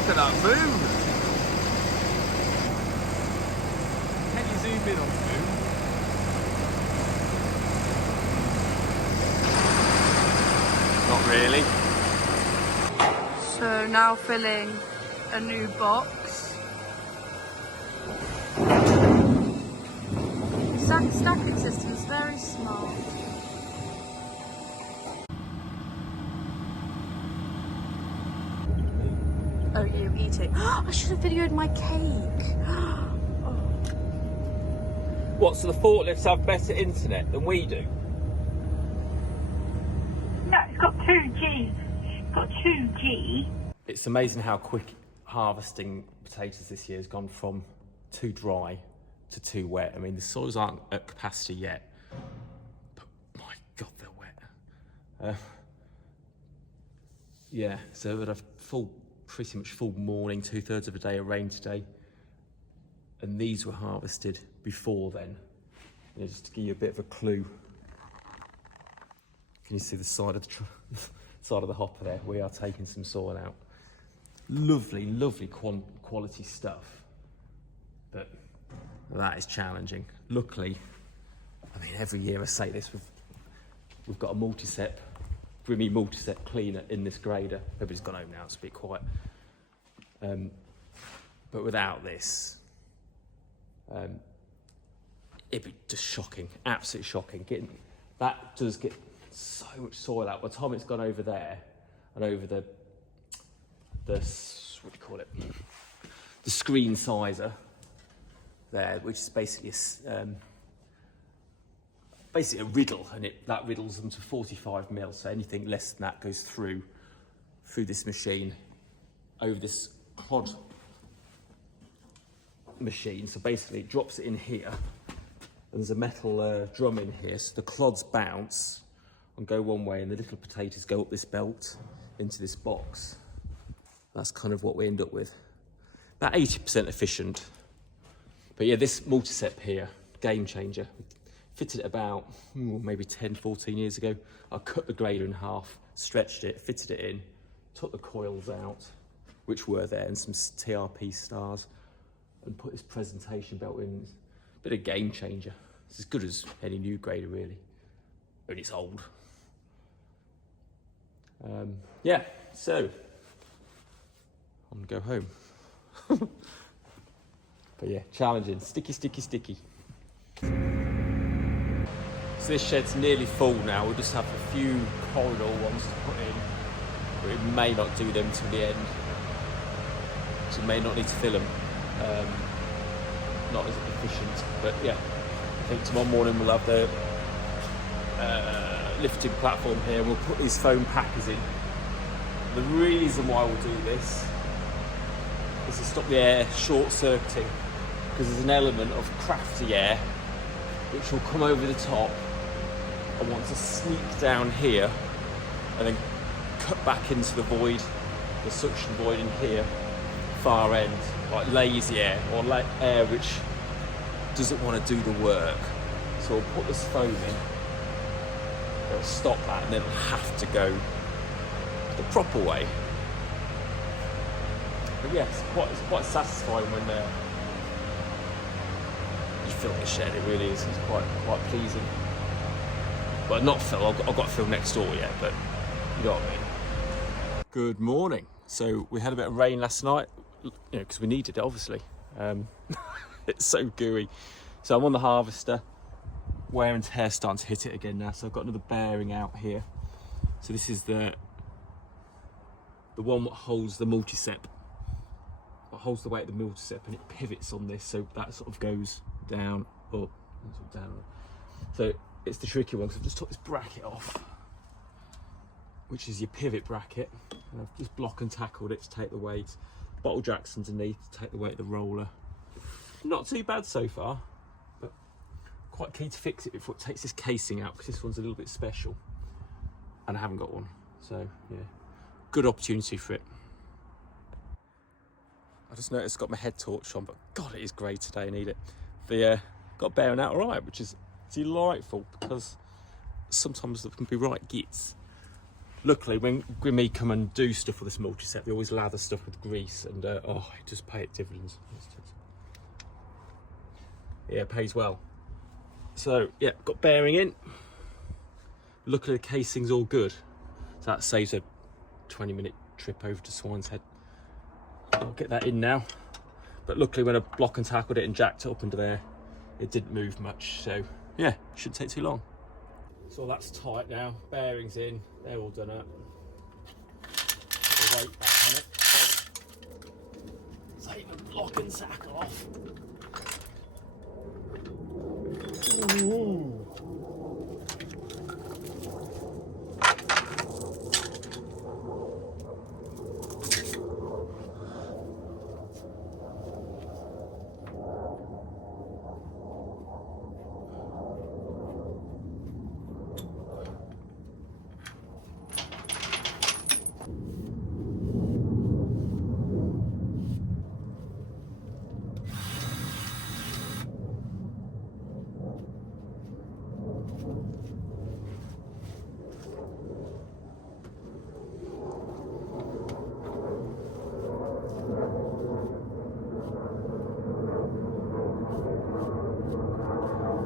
Look at that moon! Can you zoom in on the moon? Not really. So now filling a new box. Stacking system is very smart. Oh, you eat it. I should have videoed my cake. What, so the forklifts have better internet than we do? No, it's got 2G. It's got 2G. It's amazing how quick harvesting potatoes this year has gone from too dry to too wet. I mean, the soils aren't at capacity yet, but my God, they're wet. Yeah, so we'd have pretty much full morning, 2/3 of a day of rain today. And these were harvested before then. You know, just to give you a bit of a clue. Can you see the side of the side of the hopper there? We are taking some soil out. Lovely, lovely quality stuff. But that is challenging. Luckily, I mean, every year I say this, we've got a Brimi multi-set cleaner in this grader. Everybody's gone home now, it's a bit quiet. But without this, it'd be just shocking, absolutely shocking. That does get so much soil out. By the time it's gone over there and over the what do you call it? The screen sizer there, which is basically a riddle, and that riddles them to 45 mil. So anything less than that goes through this machine over this clod machine. So basically it drops it in here, and there's a metal drum in here, so the clods bounce and go one way, and the little potatoes go up this belt into this box. That's kind of what we end up with. About 80% efficient. But yeah, this multi-set here, game changer. Fitted it about maybe 10, 14 years ago. I cut the grader in half, stretched it, fitted it in, took the coils out, which were there, and some TRP stars, and put this presentation belt in. A bit of game changer. It's as good as any new grader, really. Only it's old. Yeah, so I'm gonna go home. But yeah, challenging. Sticky, sticky, sticky. So this shed's nearly full now. We'll just have a few corridor ones to put in, but we may not do them till the end. So we may not need to fill them. Not as efficient, but yeah. I think tomorrow morning we'll have the lifting platform here, and we'll put these foam packers in. The reason why we'll do this is to stop the air short-circuiting, because there's an element of crafty air which will come over the top and want to sneak down here and then cut back into the void, the suction void in here, far end, like lazy air, or like air which doesn't want to do the work. So we'll put this foam in, it'll stop that, and then it'll have to go the proper way. But yeah, it's quite satisfying when you fill the shed. It really is. It's quite pleasing. Well, not fill. I've got to fill next door yet, but you know what I mean. Good morning. So we had a bit of rain last night, you know, because we needed it, obviously. It's so gooey. So I'm on the harvester. Wear and tear starting to hit it again now. So I've got another bearing out here. So this is the one that holds the multi-sep. It holds the weight of the multi-sep, and it pivots on this, so that sort of goes down, up, and down. So it's the tricky one, because I've just took this bracket off, which is your pivot bracket, and I've just block and tackled it to take the weight. Bottle jacks underneath to take the weight of the roller. Not too bad so far, but quite keen to fix it before it takes this casing out, because this one's a little bit special, and I haven't got one. So yeah, good opportunity for it. I just noticed I've got my head torch on, but God, it is grey today. I need it. The got bearing out all right, which is delightful, because sometimes there can be right gits. Luckily, when me come and do stuff with this multi-set, they always lather stuff with grease, and oh, it just pays dividends. Yeah, it pays well. So yeah, got bearing in. Luckily the casing's all good, so that saves a 20-minute trip over to Swine's Head. I'll get that in now. But luckily when I block and tackled it and jacked it up under there, it didn't move much, so yeah, shouldn't take too long. So that's tight now, bearings in, they're all done up. Put the weight back on it. Take the block and tackle off. Ooh.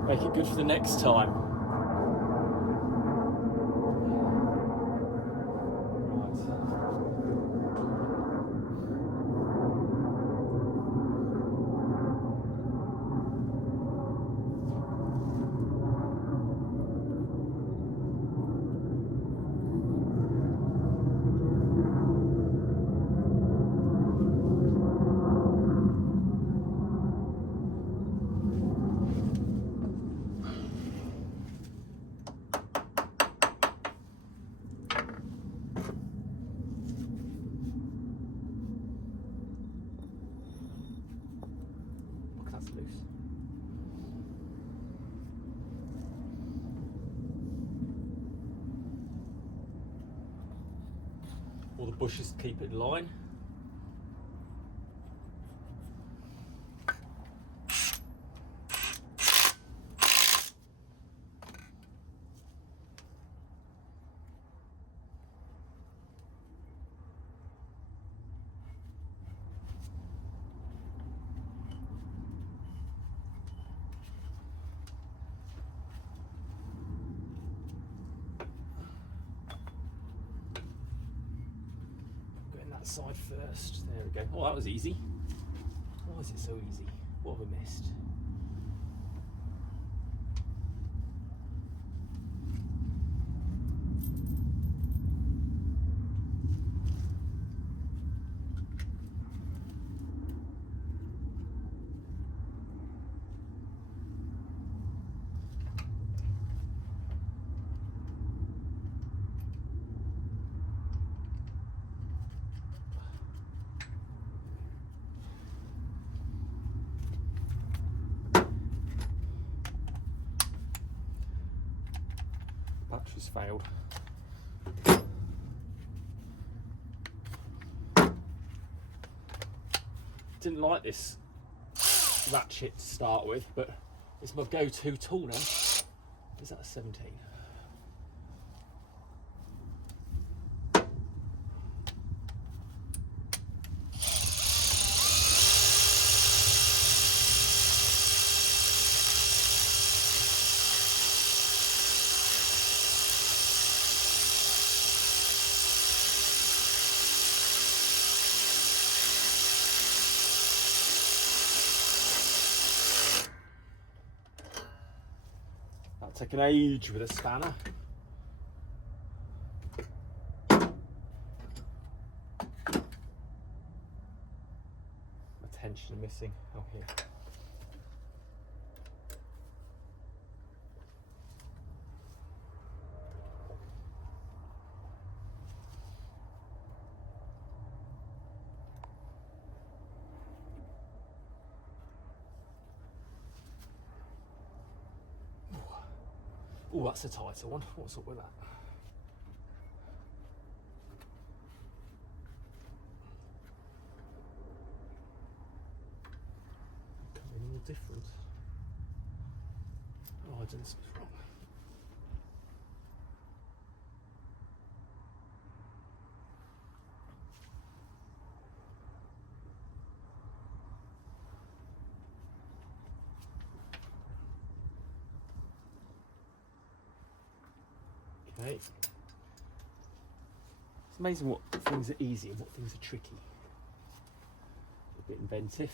Make it good for the next time. That's loose. All the bushes keep it in line. Side first. There we go. Oh, that was easy. Why is it so easy? What have I missed? Battery's failed. Didn't like this ratchet to start with, but it's my go-to tool now. Is that a 17? Take an age with a spanner. Attention missing. Oh, here. Oh, that's a tighter one. What's up with that? Coming all different. Oh, I didn't see wrong. Okay. It's amazing what things are easy and what things are tricky. A bit inventive.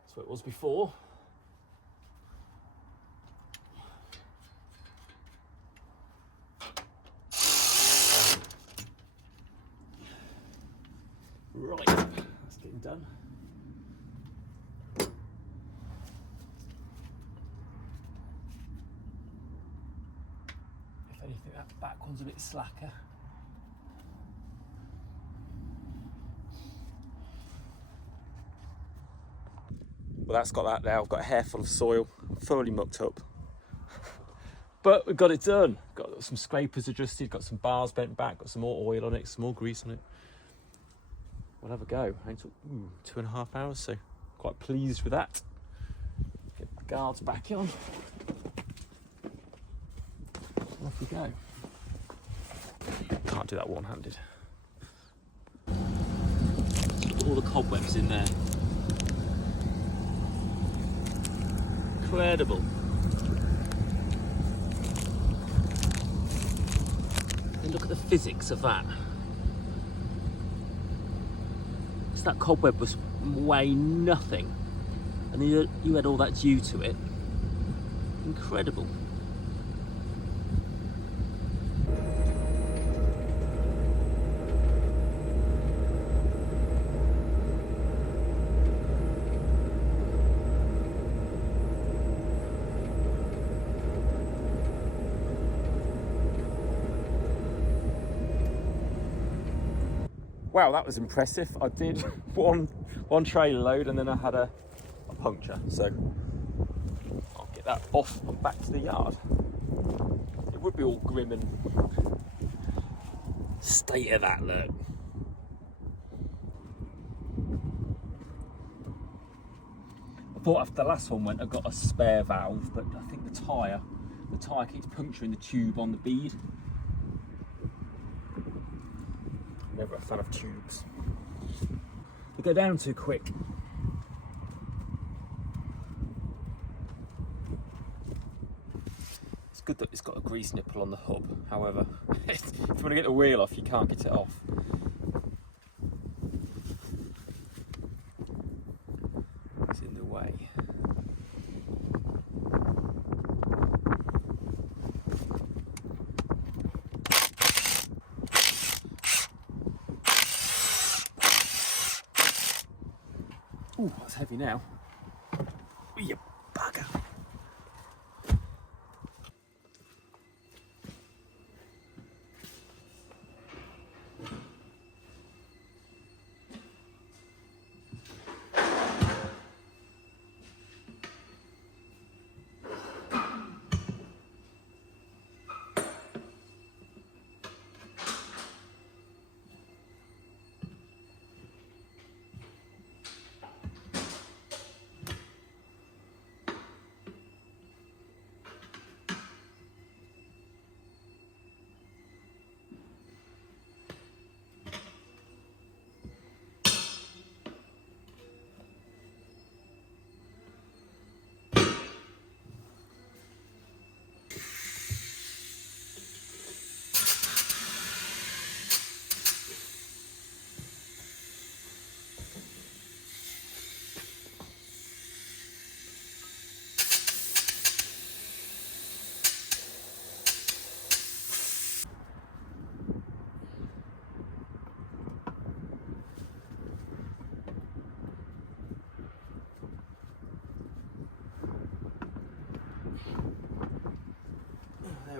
That's what it was before. Right, that's getting done. If anything, that back one's a bit slacker. Well, that's got that now. I've got a hair full of soil, thoroughly mucked up. But we've got it done. Got some scrapers adjusted, got some bars bent back, got some more oil on it, some more grease on it. We'll have a go. It took 2.5 hours, so quite pleased with that. Get the guards back on. Off we go. Can't do that one-handed. Look at all the cobwebs in there. Incredible. And look at the physics of that. So that cobweb was weighing nothing, and you had all that due to it. Incredible. Wow, that was impressive. I did one trailer load and then I had a puncture. So I'll get that off and back to the yard. It would be all grim and state of that, look. I thought after the last one went, I got a spare valve, but I think the tyre keeps puncturing the tube on the bead. Never a fan of tubes. They go down too quick. It's good that it's got a grease nipple on the hub. However, if you want to get the wheel off, you can't get it off. It's in the way. Ooh, that's heavy now. Ooh, you bugger.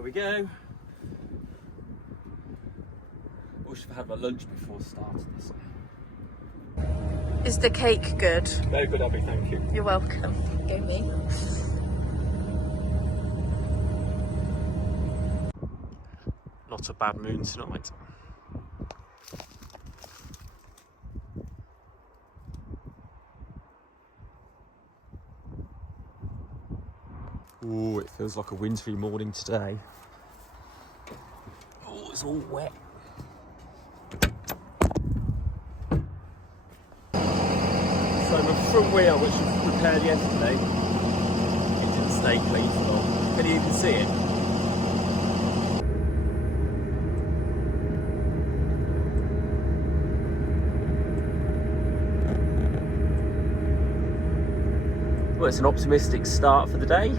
we go. I wish I'd had my lunch before starting this. Is the cake good? Very good, Abbie, thank you. You're welcome. Go me. Not a bad moon tonight. Oh, it feels like a wintry morning today. Oh, it's all wet. So my front wheel, which I repaired yesterday, it didn't stay clean for long. Can you even see it? Well, it's an optimistic start for the day.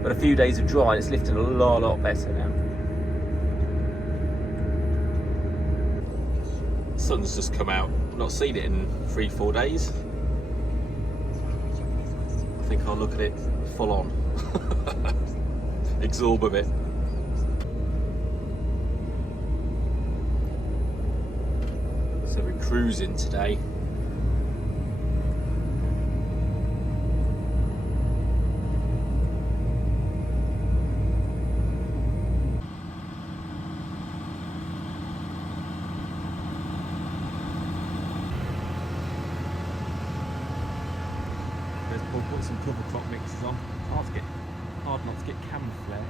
But a few days of dry, it's lifting a lot better now. The sun's just come out. I've not seen it in 3-4 days. I think I'll look at it full on. Absorb a bit. So we're cruising today. We'll put some cover crop mixes on. Hard not to get camera flare.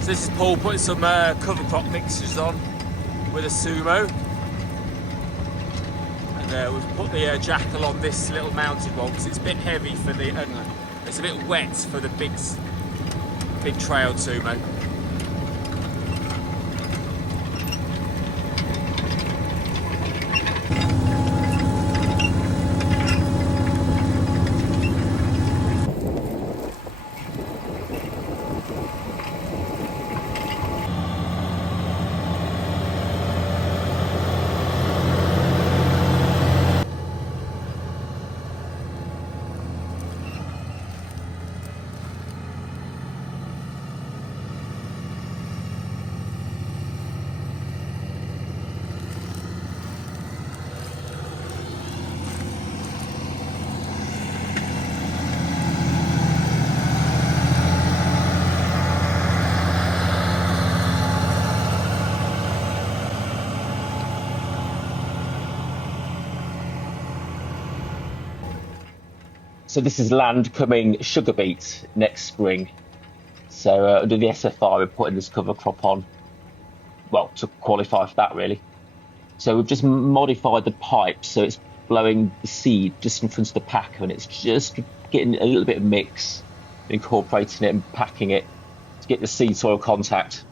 So this is Paul putting some cover crop mixtures on with a Sumo, and we've put the jackal on this little mounted one because it's a bit heavy for the, it's a bit wet for the big trail Sumo. So this is land coming sugar beet next spring. So under the SFR we're putting this cover crop on, well, to qualify for that really. So we've just modified the pipe so it's blowing the seed just in front of the packer, and it's just getting a little bit of mix, incorporating it and packing it to get the seed soil contact.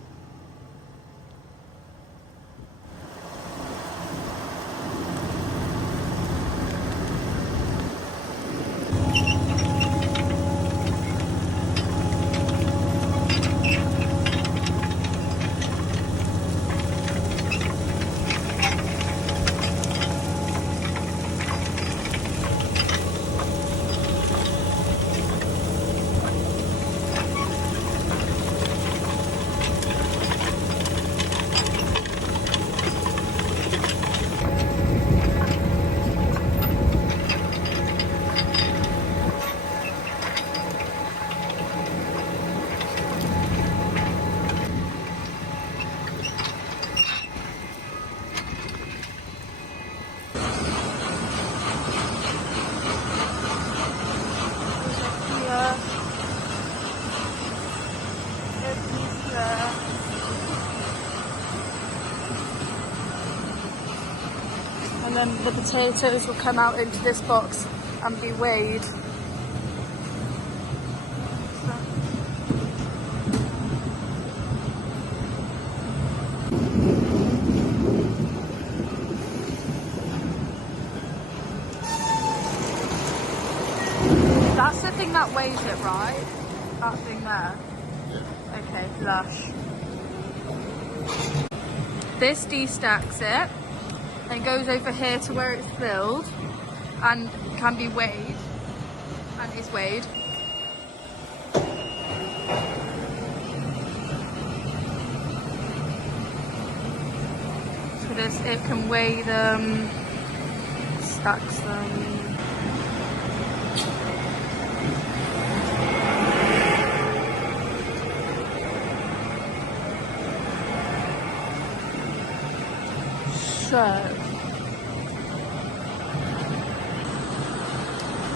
And then the potatoes will come out into this box and be weighed. that weighs it, right? That thing there? Yeah. Okay, lush. This de-stacks it, and goes over here to where it's filled, and can be weighed, and is weighed. So this, it can weigh them, stacks them. So,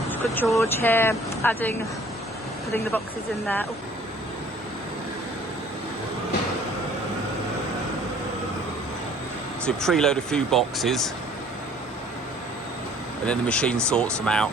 just got George here putting the boxes in there. So preload a few boxes, and then the machine sorts them out.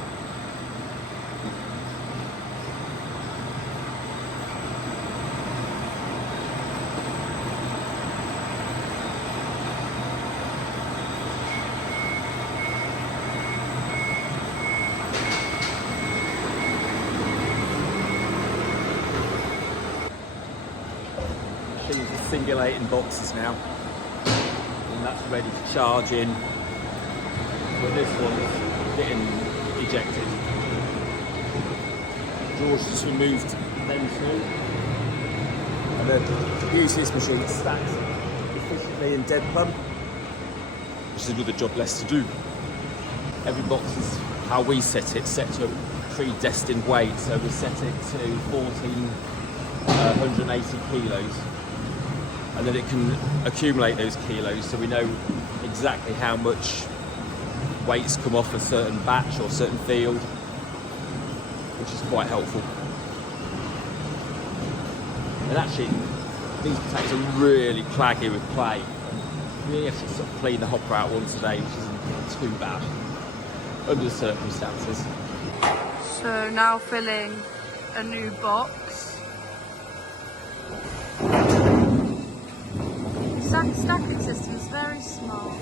Machine's just singulating boxes now. That's ready to charge in, but this one's getting ejected. George just removed them two, and then the beauty of this machine, it stacks efficiently in dead plumb, which is another job less to do. Every box is how we set it, set to a predestined weight, so we set it to 1,480 kilos. And then it can accumulate those kilos, so we know exactly how much weights come off a certain batch or certain field, which is quite helpful. And actually, these potatoes are really claggy with clay. We have to sort of clean the hopper out once a day, which isn't too bad under the circumstances. So now filling a new box. Stacking system is very smart.